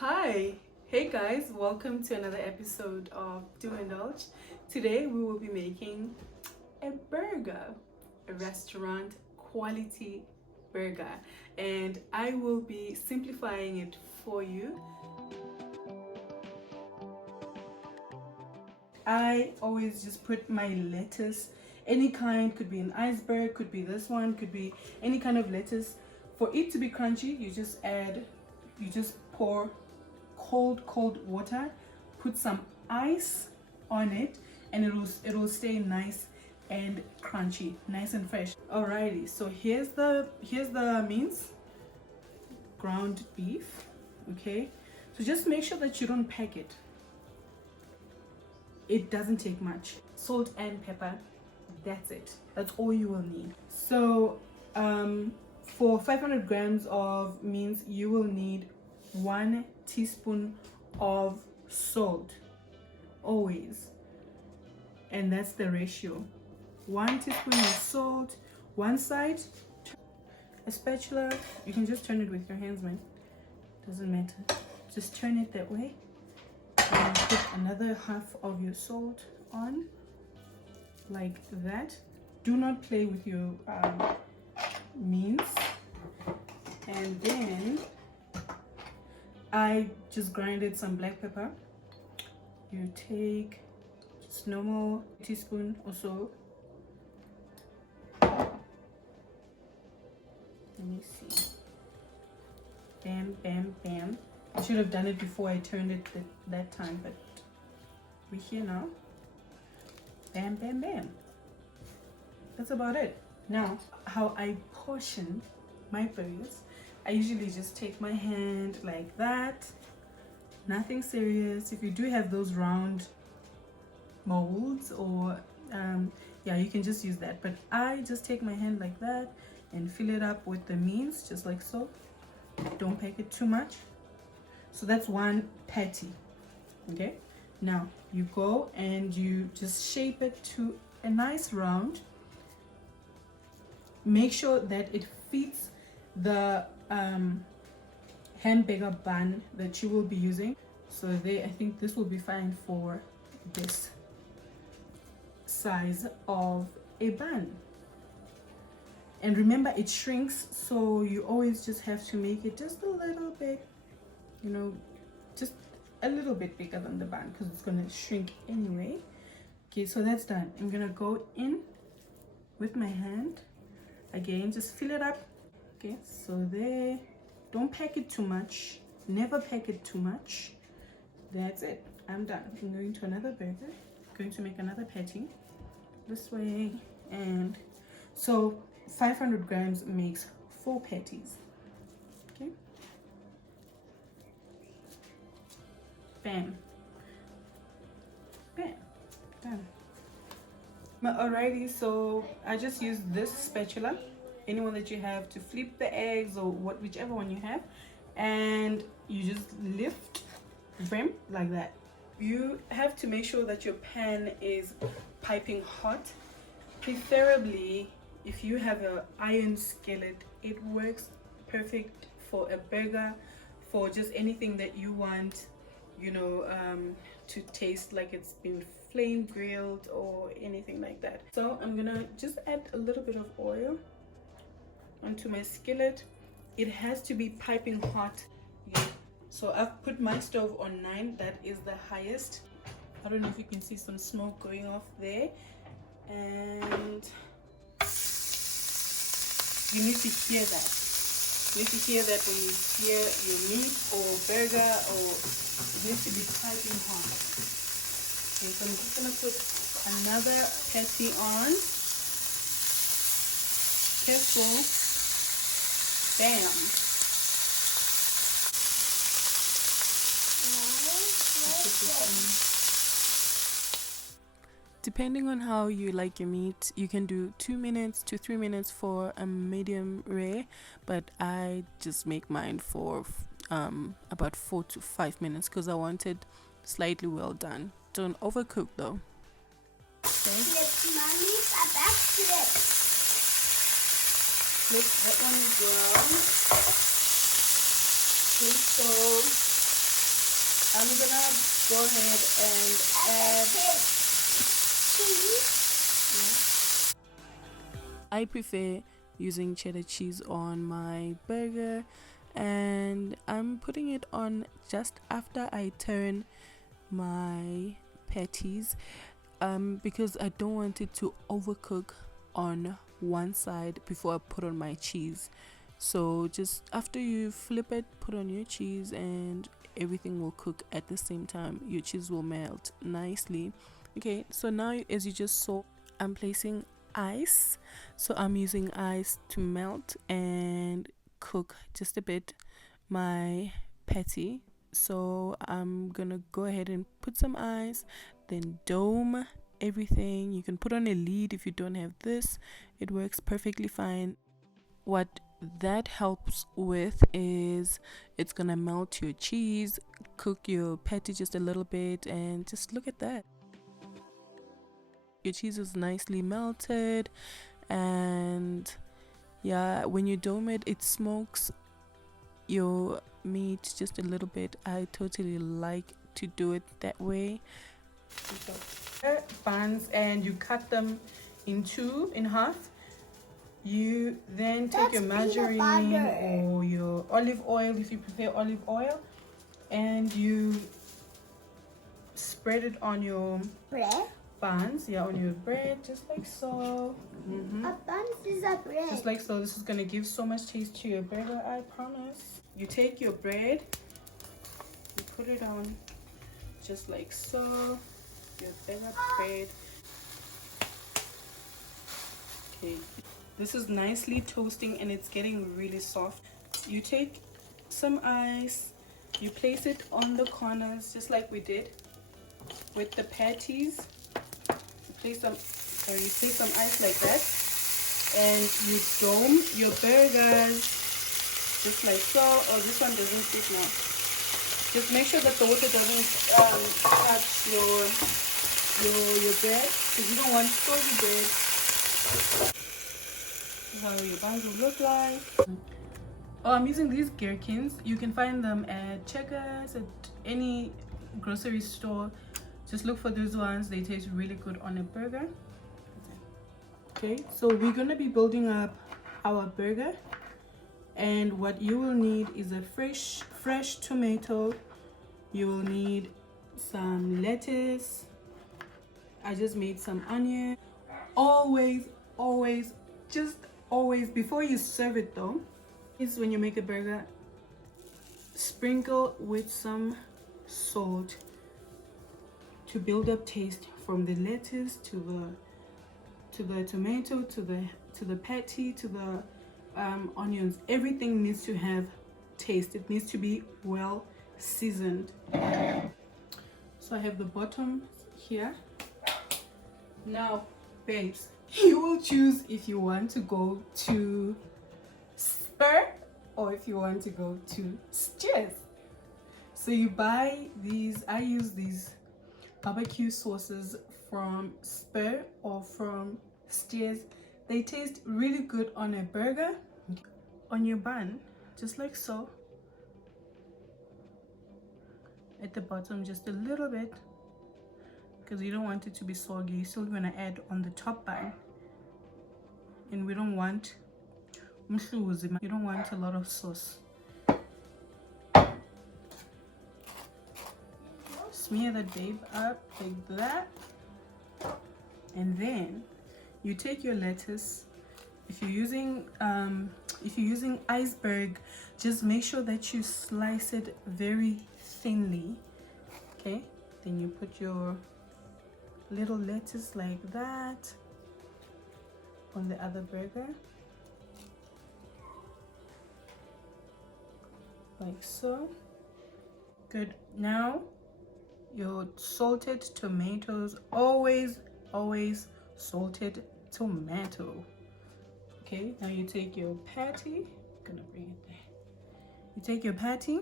Hi, hey guys, welcome to another episode of Do Indulge. Today we will be making a burger, a restaurant quality burger, and I will be simplifying it for you. I always just put my lettuce, any kind, could be an iceberg, could be this one, could be any kind of lettuce. For it to be crunchy, you just pour cold water, put some ice on it, and it'll stay nice and crunchy, nice and fresh. Alrighty, so here's the means, ground beef. Okay, so just make sure that you don't pack it. It doesn't take much. Salt and pepper, that's it. That's all you will need. So for 500 grams of means, you will need 1 teaspoon of salt, always, and that's the ratio. 1 teaspoon of salt, one side. A spatula, you can just turn it with your hands, man, doesn't matter, just turn it that way. And put another half of your salt on, like that. Do not play with your means. And then I just grinded some black pepper. You take just normal teaspoon or so. Let me see. Bam, bam, bam. I should have done it before I turned it that time, but we're here now. Bam, bam, bam. That's about it. Now, how I portion my burgers, I usually just take my hand like that. Nothing serious. If you do have those round molds, or yeah, you can just use that. But I just take my hand like that and fill it up with the means, just like so. Don't pack it too much. So that's one patty. Okay, now you go and you just shape it to a nice round. Make sure that it fits the hamburger bun that you will be using. So I think this will be fine for this size of a bun. And remember, it shrinks, so you always just have to make it just a little bit, just a little bit bigger than the bun, because it's gonna shrink anyway. Okay, so that's done. I'm gonna go in with my hand again, just fill it up. Okay, so there, don't pack it too much, never pack it too much. That's it, I'm done. I'm going to another burger, going to make another patty this way. And so 500 grams makes 4 patties. Okay, bam, bam, done. Alrighty, so I just use this spatula, anyone that you have, to flip the eggs, or whichever one you have, and you just lift them like that. You have to make sure that your pan is piping hot. Preferably, if you have an iron skillet, it works perfect for a burger, for just anything that you want, to taste like it's been flame grilled or anything like that. So I'm gonna just add a little bit of oil onto my skillet. It has to be piping hot. Yeah. So I've put my stove on 9, that is the highest. I don't know if you can see some smoke going off there, and you need to hear that. You need to hear that when you sear your meat or burger, or it needs to be piping hot. Okay, so I'm just gonna put another patty on. Careful. Bam. Depending on how you like your meat, you can do 2 minutes to 3 minutes for a medium rare, but I just make mine for about 4 to 5 minutes, because I want it slightly well done. Don't overcook though. Okay. Let that one brown. Okay, so I'm gonna go ahead and add cheese. I prefer using cheddar cheese on my burger, and I'm putting it on just after I turn my patties, because I don't want it to overcook on one side before I put on my cheese. So just after you flip it, put on your cheese, and everything will cook at the same time. Your cheese will melt nicely. Okay, so now as you just saw, I'm placing ice. So I'm using ice to melt and cook just a bit my patty. So I'm gonna go ahead and put some ice, then dome everything. You can put on a lid if you don't have this, it works perfectly fine. What that helps with is it's gonna melt your cheese, cook your patty just a little bit, and just look at that. Your cheese is nicely melted, and yeah, when you dome it, it smokes your meat just a little bit. I totally like to do it that way. Buns, and you cut them in half. You then take your margarine or your olive oil, if you prefer olive oil, and you spread it on your bread. Buns, yeah, on your bread, just like so. A buns is a bread. Just like so. This is gonna give so much taste to your burger, I promise. You take your bread, you put it on just like so. Your burger bread. Okay, this is nicely toasting and it's getting really soft. You take some ice, you place it on the corners just like we did with the patties. You place some ice like that, and you dome your burgers just like so. Oh, this one doesn't fit now. Just make sure that the water doesn't touch your bread, because you don't want soggy bread. This is how your buns will look like. Oh, I'm using these gherkins. You can find them at Checkers, at any grocery store. Just look for those ones. They taste really good on a burger. Okay, so we're gonna be building up our burger, and what you will need is a fresh tomato. You will need some lettuce. I just made some onion. Always before you serve it though, is when you make a burger, sprinkle with some salt to build up taste, from the lettuce to the tomato to the patty to the onions. Everything needs to have taste. It needs to be well seasoned. So I have the bottom here. Now, babes, you will choose if you want to go to Spur or if you want to go to Spur. So you buy these. I use these barbecue sauces from Spur or from Spur. They taste really good on a burger, on your bun, just like so. At the bottom, just a little bit, because you don't want it to be soggy. You're still gonna add on the top bun, and we don't want you don't want a lot of sauce. Smear that babe up like that, and then you take your lettuce. If you're using iceberg, just make sure that you slice it very thinly. Okay, then you put your little lettuce like that on the other burger, like so. Good. Now your salted tomatoes, always salted tomato. Okay, now you take your patty. I'm gonna bring it there. You take your patty,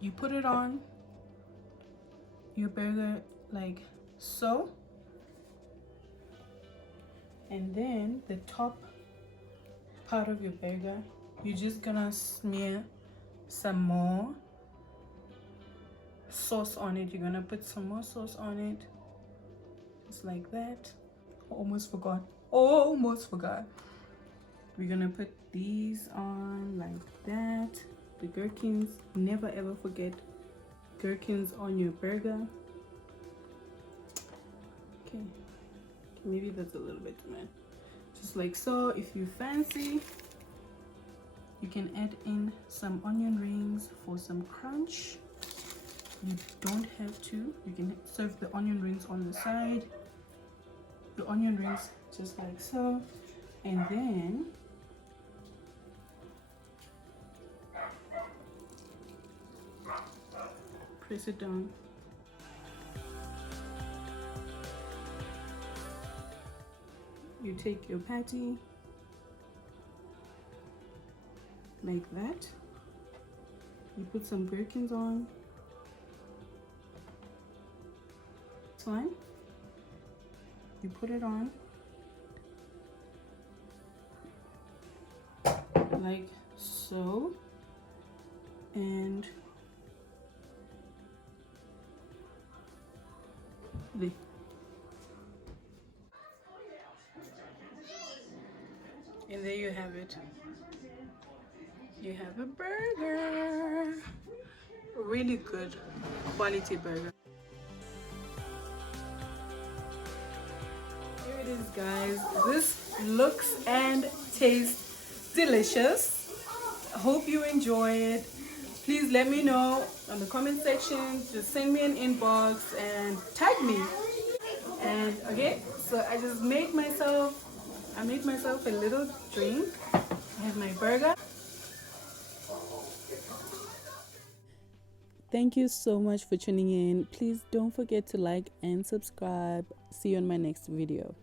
you put it on your burger like so, and then the top part of your burger, you're just gonna smear some more sauce on it. You're gonna put some more sauce on it, just like that. Almost forgot. We're gonna put these on like that. The gherkins, never ever forget gherkins on your burger. Okay, maybe that's a little bit too much. Just like so. If you fancy, you can add in some onion rings for some crunch. You don't have to. You can serve the onion rings on the side. The onion rings just like so, and then press it down. You take your patty like that. You put some gherkins on. It's fine. You put it on like so, and there you have it. You have a burger. Really good quality burger. Here it is, guys. This looks and tastes delicious. I hope you enjoy it. Please let me know on the comment section. Just send me an inbox and tag me. And okay, so I made myself a little drink. I have my burger. Thank you so much for tuning in. Please don't forget to like and subscribe. See you on my next video.